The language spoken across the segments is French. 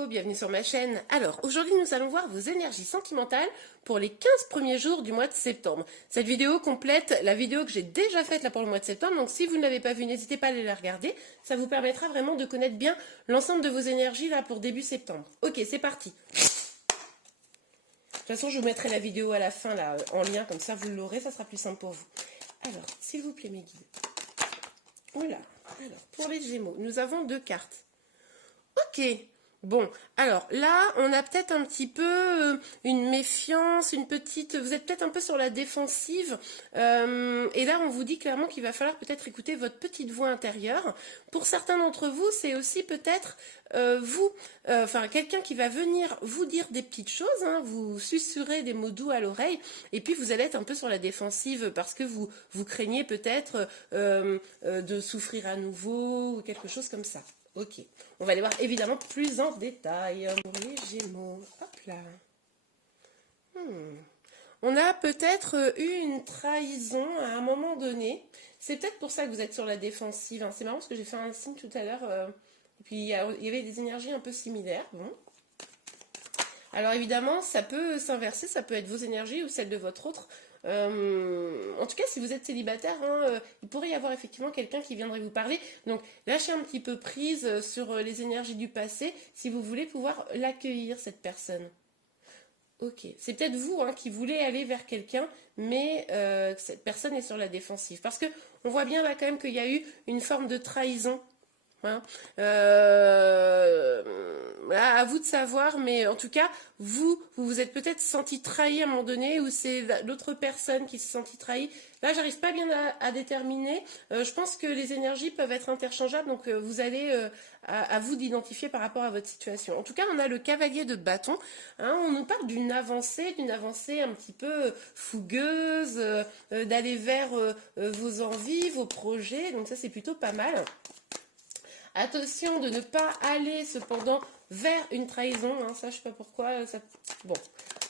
Hello, bienvenue sur ma chaîne. Alors, aujourd'hui, nous allons voir vos énergies sentimentales pour les 15 premiers jours du mois de septembre. Cette vidéo complète la vidéo que j'ai déjà faite là pour le mois de septembre, donc si vous ne l'avez pas vue, n'hésitez pas à aller la regarder. Ça vous permettra vraiment de connaître bien l'ensemble de vos énergies là pour début septembre. Ok, c'est parti. De toute façon, je vous mettrai la vidéo à la fin là en lien, comme ça vous l'aurez, ça sera plus simple pour vous. Alors, s'il vous plaît mes guides. Oula, alors, pour les Gémeaux, nous avons 2 cartes. Ok, bon, alors là, on a peut-être un petit peu une méfiance, une petite... Vous êtes peut-être un peu sur la défensive, et là, on vous dit clairement qu'il va falloir peut-être écouter votre petite voix intérieure. Pour certains d'entre vous, c'est aussi peut-être quelqu'un qui va venir vous dire des petites choses, hein, vous susurrer des mots doux à l'oreille, et puis vous allez être un peu sur la défensive parce que vous craignez peut-être de souffrir à nouveau ou quelque chose comme ça. Ok, on va aller voir évidemment plus en détail pour les Gémeaux. Hop là. On a peut-être eu une trahison à un moment donné. C'est peut-être pour ça que vous êtes sur la défensive, hein. C'est marrant parce que j'ai fait un signe tout à l'heure. Et puis il y avait des énergies un peu similaires. Bon. Alors évidemment, ça peut s'inverser, ça peut être vos énergies ou celles de votre autre. En tout cas, si vous êtes célibataire, hein, il pourrait y avoir effectivement quelqu'un qui viendrait vous parler. Donc, lâchez un petit peu prise sur les énergies du passé si vous voulez pouvoir l'accueillir, cette personne. Ok, c'est peut-être vous hein, qui voulez aller vers quelqu'un, mais cette personne est sur la défensive. Parce que on voit bien là quand même qu'il y a eu une forme de trahison. Hein. Voilà, à vous de savoir, mais en tout cas, vous vous êtes peut-être senti trahi à un moment donné, ou c'est l'autre personne qui s'est sentie trahie. Là, j'arrive pas bien à déterminer. Je pense que les énergies peuvent être interchangeables, donc vous allez à vous d'identifier par rapport à votre situation. En tout cas, on a le cavalier de bâton. Hein, on nous parle d'une avancée un petit peu fougueuse, d'aller vers vos envies, vos projets. Donc ça, c'est plutôt pas mal. Attention de ne pas aller cependant vers une trahison, hein, ça je sais pas pourquoi, ça... Bon,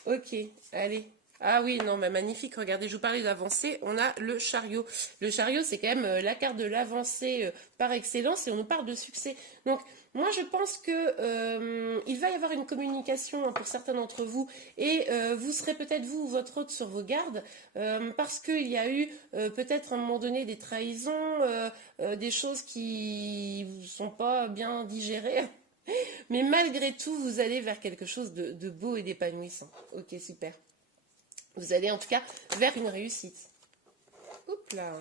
ok, allez. Ah oui, non, mais magnifique, regardez, je vous parlais d'avancée, on a le chariot. Le chariot, c'est quand même la carte de l'avancée par excellence et on nous parle de succès. Donc, moi je pense que il va y avoir une communication hein, pour certains d'entre vous et vous serez peut-être vous ou votre autre sur vos gardes parce qu'il y a eu peut-être à un moment donné des trahisons, des choses qui ne sont pas bien digérées. Mais malgré tout, vous allez vers quelque chose de beau et d'épanouissant. Ok, super. Vous allez en tout cas vers une réussite. Oups là.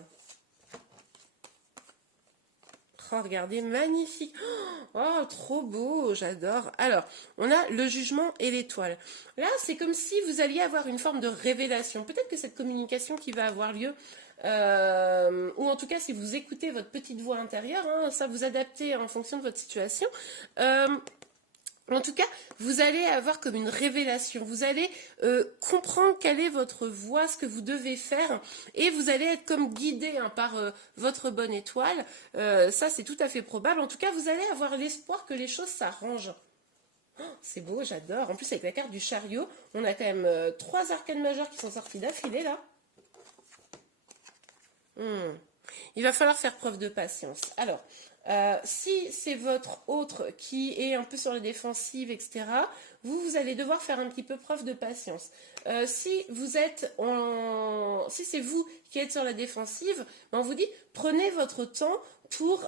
Oh, regardez, magnifique. Oh, trop beau, j'adore. Alors, on a le jugement et l'étoile. Là, c'est comme si vous alliez avoir une forme de révélation. Peut-être que cette communication qui va avoir lieu, ou en tout cas, si vous écoutez votre petite voix intérieure, hein, ça vous adaptez en fonction de votre situation. En tout cas, vous allez avoir comme une révélation, vous allez comprendre quelle est votre voie, ce que vous devez faire, et vous allez être comme guidé hein, par votre bonne étoile. Ça, c'est tout à fait probable. En tout cas, vous allez avoir l'espoir que les choses s'arrangent. Oh, c'est beau, j'adore. En plus, avec la carte du chariot, on a quand même 3 arcanes majeures qui sont sorties d'affilée, là. Il va falloir faire preuve de patience. Alors... si c'est votre autre qui est un peu sur la défensive, etc., vous allez devoir faire un petit peu preuve de patience. Si c'est vous qui êtes sur la défensive, on vous dit prenez votre temps pour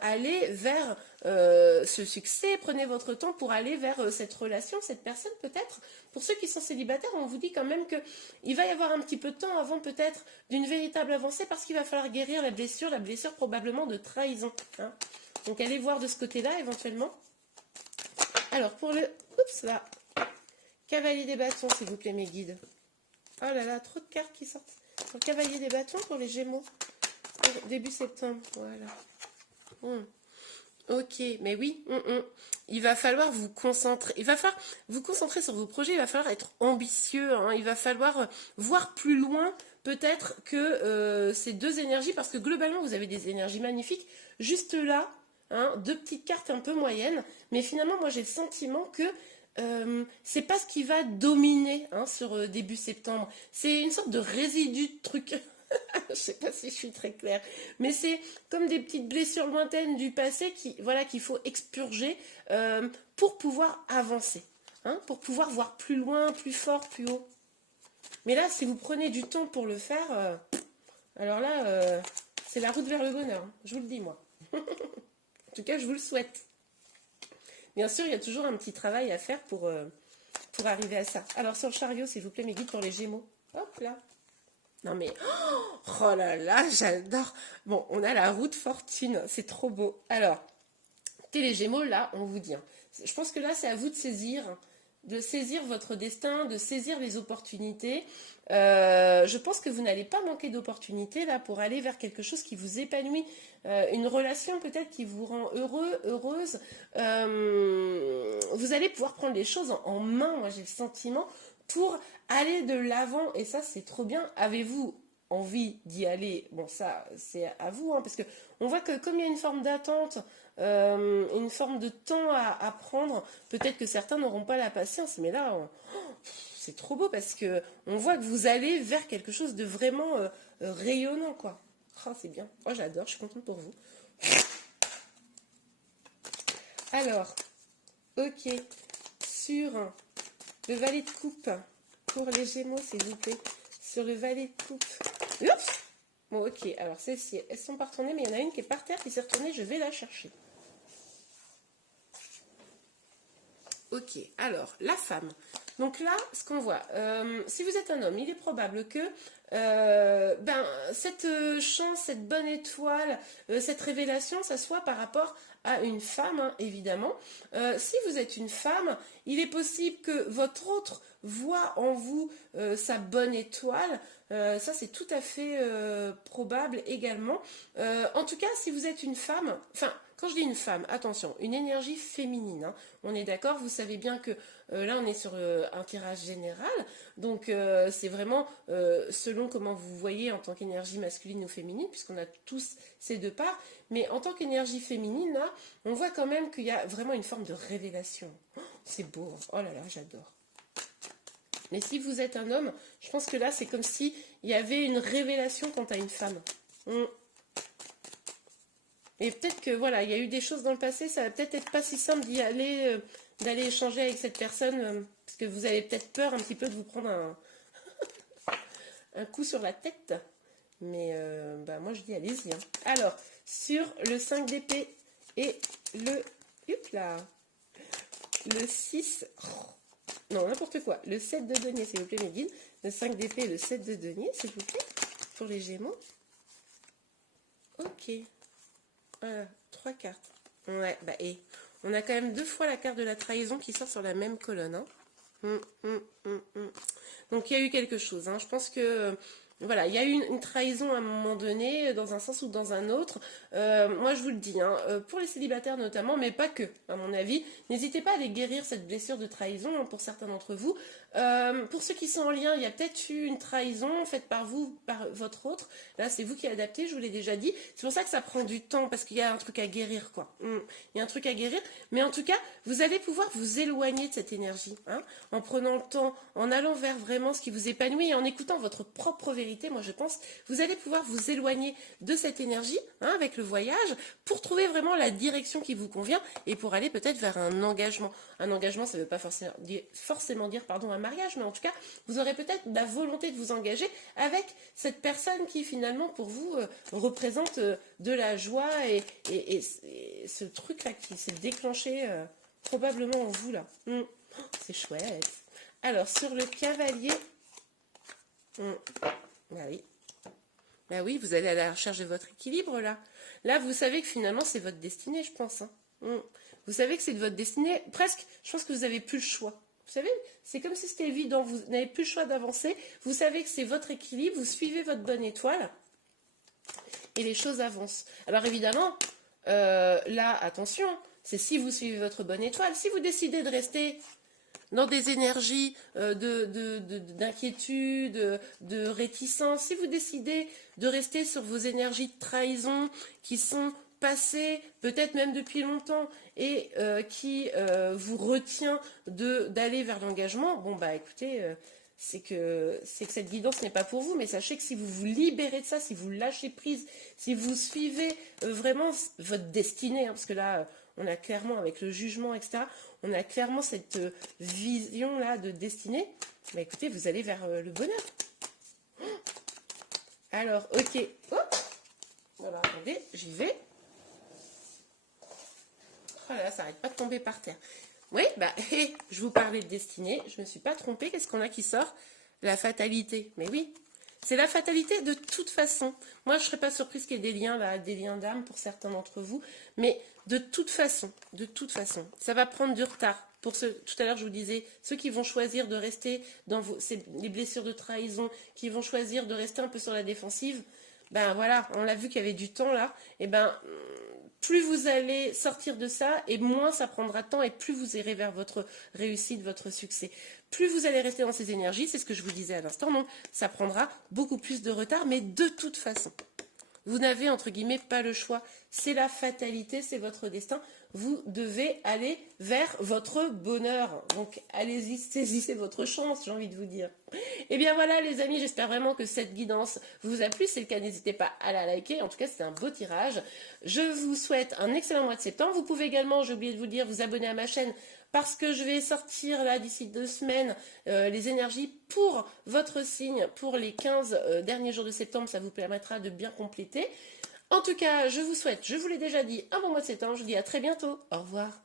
aller vers ce succès, prenez votre temps pour aller vers cette relation, cette personne peut-être. Pour ceux qui sont célibataires, on vous dit quand même qu'il va y avoir un petit peu de temps avant peut-être d'une véritable avancée parce qu'il va falloir guérir la blessure probablement de trahison. Hein. Donc allez voir de ce côté-là éventuellement. Alors pour le... Oups là. Cavalier des bâtons s'il vous plaît mes guides. Oh là là, trop de cartes qui sortent. Pour le cavalier des bâtons pour les Gémeaux. Début septembre, voilà. Ok, mais oui, il va falloir vous concentrer. Il va falloir vous concentrer sur vos projets. Il va falloir être ambitieux. Hein, il va falloir voir plus loin, peut-être que ces 2 énergies, parce que globalement vous avez des énergies magnifiques. Juste là, hein, 2 petites cartes un peu moyennes, mais finalement moi j'ai le sentiment que c'est pas ce qui va dominer hein, sur début septembre. C'est une sorte de résidu de truc. Je sais pas si je suis très claire, mais c'est comme des petites blessures lointaines du passé qui, voilà, qu'il faut expurger pour pouvoir avancer, hein, pour pouvoir voir plus loin, plus fort, plus haut. Mais là, si vous prenez du temps pour le faire, alors là, c'est la route vers le bonheur, hein, je vous le dis moi. En tout cas, je vous le souhaite. Bien sûr, il y a toujours un petit travail à faire pour arriver à ça. Alors, sur le chariot, s'il vous plaît, mes guides pour les Gémeaux. Hop là. Non mais, oh là là, j'adore. Bon, on a la roue de fortune, c'est trop beau. Alors, les Gémeaux, là, on vous dit, hein, je pense que là, c'est à vous de saisir votre destin, de saisir les opportunités. Je pense que vous n'allez pas manquer d'opportunités là pour aller vers quelque chose qui vous épanouit, une relation peut-être qui vous rend heureux, heureuse. Vous allez pouvoir prendre les choses en main, moi j'ai le sentiment, pour aller de l'avant, et ça c'est trop bien. Avez-vous envie d'y aller? Bon, ça c'est à vous, hein, parce que on voit que comme il y a une forme d'attente, une forme de temps à prendre, peut-être que certains n'auront pas la patience, mais là c'est trop beau parce que on voit que vous allez vers quelque chose de vraiment rayonnant, quoi. Oh, c'est bien. Oh, j'adore, je suis contente pour vous. Alors, ok, sur le valet de coupe, pour les Gémeaux, s'il vous plaît, sur le valet de coupe. Oups. Bon, ok, alors celles-ci, elles sont pas retournées, mais il y en a une qui est par terre, qui s'est retournée, je vais la chercher. Ok, alors, la femme. Donc là, ce qu'on voit, si vous êtes un homme, il est probable que cette chance, cette bonne étoile, cette révélation, ça soit par rapport à une femme, hein, évidemment. Si vous êtes une femme, il est possible que votre autre voit en vous sa bonne étoile. Ça, c'est tout à fait probable également. En tout cas, si vous êtes une femme, enfin, quand je dis une femme, attention, une énergie féminine, hein, on est d'accord, vous savez bien que là, on est sur un tirage général, donc c'est vraiment selon comment vous voyez en tant qu'énergie masculine ou féminine, puisqu'on a tous ces deux parts, mais en tant qu'énergie féminine, là, on voit quand même qu'il y a vraiment une forme de révélation. Oh, c'est beau, oh là là, j'adore. Mais si vous êtes un homme, je pense que là, c'est comme si il y avait une révélation quant à une femme. Et peut-être que voilà, il y a eu des choses dans le passé, ça va peut-être être pas si simple d'y aller, d'aller échanger avec cette personne, parce que vous avez peut-être peur un petit peu de vous prendre un coup sur la tête. Mais moi je dis allez-y. Hein. Alors, sur le 5 d'épée et le... le 6... non, n'importe quoi. Le 7 de denier, s'il vous plaît, mes guides. Le 5 d'épée et le 7 de denier, s'il vous plaît. Pour les Gémeaux. Ok. 3 cartes. Ouais, et on a quand même 2 fois la carte de la trahison qui sort sur la même colonne. Hein. Donc il y a eu quelque chose. Hein. Je pense que voilà, il y a eu une trahison à un moment donné, dans un sens ou dans un autre. Moi, je vous le dis, hein, pour les célibataires notamment, mais pas que, à mon avis. N'hésitez pas à aller guérir cette blessure de trahison, hein, pour certains d'entre vous. Pour ceux qui sont en lien, il y a peut-être eu une trahison faite par vous, par votre autre. Là, c'est vous qui adaptez, je vous l'ai déjà dit. C'est pour ça que ça prend du temps, parce qu'il y a un truc à guérir, quoi. Il y a un truc à guérir. Mais en tout cas, vous allez pouvoir vous éloigner de cette énergie, hein, en prenant le temps, en allant vers vraiment ce qui vous épanouit et en écoutant votre propre vérité. Moi, je pense, vous allez pouvoir vous éloigner de cette énergie, hein, avec le voyage, pour trouver vraiment la direction qui vous convient et pour aller peut-être vers un engagement. Un engagement, ça ne veut pas forcément dire un mariage, mais en tout cas, vous aurez peut-être la volonté de vous engager avec cette personne qui, finalement, pour vous, représente de la joie et ce truc-là qui s'est déclenché probablement en vous, là. C'est chouette. Alors, sur le cavalier... Bah oui, vous allez à la recherche de votre équilibre, là. Là, vous savez que finalement, c'est votre destinée, je pense. Hein. Vous savez que c'est de votre destinée. Presque, je pense que vous n'avez plus le choix. Vous savez, c'est comme si c'était évident. Vous n'avez plus le choix d'avancer. Vous savez que c'est votre équilibre. Vous suivez votre bonne étoile. Et les choses avancent. Alors évidemment, là, attention, c'est si vous suivez votre bonne étoile. Si vous décidez de rester... dans des énergies d'inquiétude, de réticence, si vous décidez de rester sur vos énergies de trahison qui sont passées, peut-être même depuis longtemps, et qui vous retient d'aller vers l'engagement, bon écoutez, c'est que cette guidance n'est pas pour vous, mais sachez que si vous vous libérez de ça, si vous lâchez prise, si vous suivez vraiment votre destinée, hein, parce que là, on a clairement, avec le jugement, etc., on a clairement cette vision-là de destinée, bah écoutez, vous allez vers le bonheur. Alors, ok, hop, voilà, attendez, j'y vais. Oh là là, ça n'arrête pas de tomber par terre. Oui, bah, je vous parlais de destinée, je ne me suis pas trompée. Qu'est-ce qu'on a qui sort? La fatalité. Mais oui, c'est la fatalité de toute façon. Moi, je ne serais pas surprise qu'il y ait des liens là, des liens d'âme pour certains d'entre vous, mais de toute façon, ça va prendre du retard. Pour ceux, tout à l'heure, je vous disais, ceux qui vont choisir de rester dans les blessures de trahison, qui vont choisir de rester un peu sur la défensive, ben voilà, on l'a vu qu'il y avait du temps là, et ben plus vous allez sortir de ça, et moins ça prendra de temps, et plus vous irez vers votre réussite, votre succès. Plus vous allez rester dans ces énergies, c'est ce que je vous disais à l'instant, donc ça prendra beaucoup plus de retard, mais de toute façon, vous n'avez, entre guillemets, pas le choix. C'est la fatalité, c'est votre destin. Vous devez aller vers votre bonheur. Donc, allez-y, saisissez votre chance, j'ai envie de vous dire. Et bien voilà, les amis, j'espère vraiment que cette guidance vous a plu. Si c'est le cas, n'hésitez pas à la liker. En tout cas, c'était un beau tirage. Je vous souhaite un excellent mois de septembre. Vous pouvez également, j'ai oublié de vous dire, vous abonner à ma chaîne parce que je vais sortir là d'ici 2 semaines les énergies pour votre signe pour les 15 derniers jours de septembre. Ça vous permettra de bien compléter. En tout cas, je vous souhaite, je vous l'ai déjà dit, un bon mois de septembre. Je vous dis à très bientôt. Au revoir.